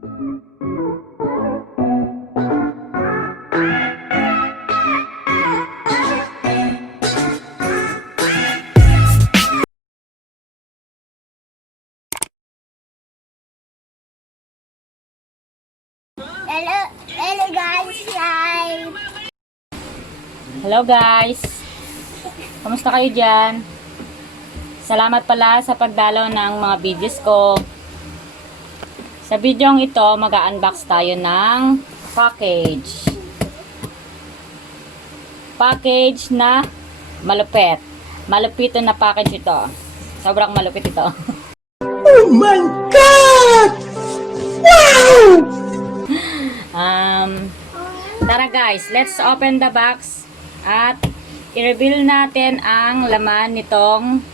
Hello guys, hi! Hello guys! Kamusta kayo dyan? Salamat pala sa pagdalaw ng mga videos ko. Sa videong ito, mag-unbox tayo ng package. Package na malupit. Malupito na package ito. Sobrang malupit ito. Oh my God! Wow! Tara guys, let's open the box at i-reveal natin ang laman nitong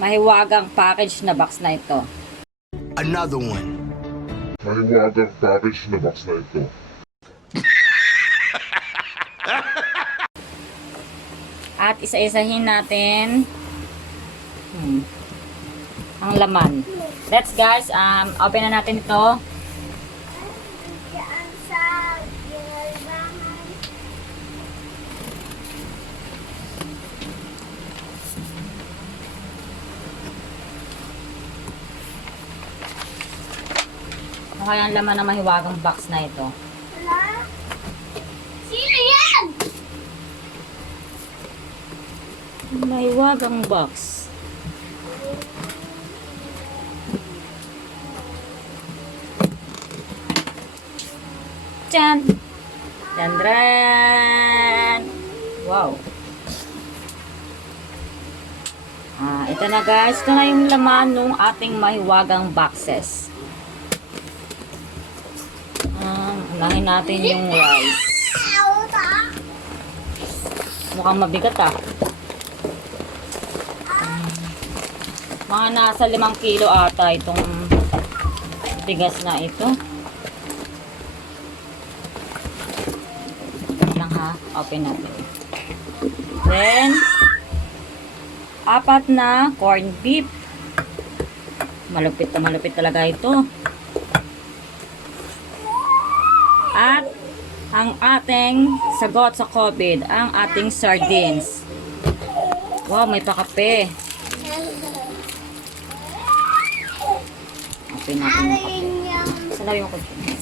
mahiwagang package na box na ito. Another one. Mahiwagang package na box na ito. At isa-isahin natin ang laman. Let's guys, open na natin ito. Kaya ang laman ng mahiwagang box na ito. Sino yan? Mahiwagang box. Tyan! Tandran! Wow! Ito na guys. Ito na yung laman ng ating mahiwagang boxes. Unahin natin yung rice. Mukhang mabigat Mga nasa 5 kilo ata itong bigas na ito. Lang ha, open natin. Then, 4 na corned beef. Malupit na malupit talaga ito. At ang ating sagot sa COVID, ang ating sardines. Wow, may pakape. Open natin yung kape. Saan yung kape?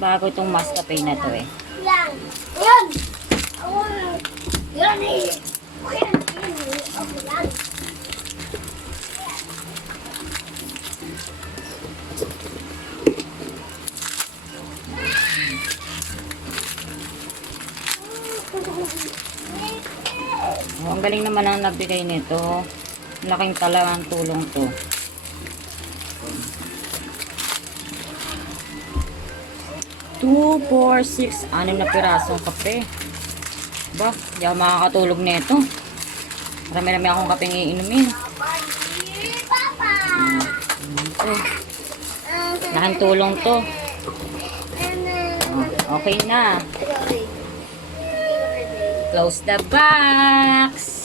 Bago itong maskape na to eh. Yan! Yan! Yan eh! Yan! Ang galing naman ang nagbigay nito. Laking talagang tulong to. Two, 4, 6, 6 na pirasong kape. Ba, di ako makakatulog nito. Marami-rami akong kapeng iinumin. Laking tulong to. Okay na. Close the box.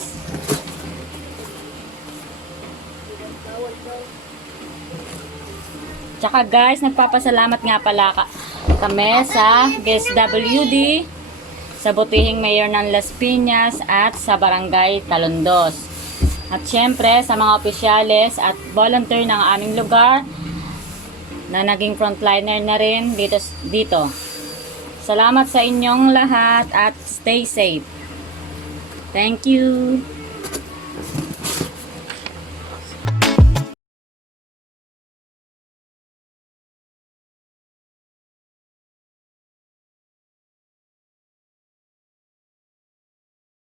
Tsaka guys, nagpapasalamat nga pala kami sa Dswd, sa Butihing Mayor ng Las Pinas at sa Barangay Talon 2. At syempre sa mga opisyales at volunteer ng aming lugar na naging frontliner na rin dito. Salamat sa inyong lahat at stay safe. Thank you.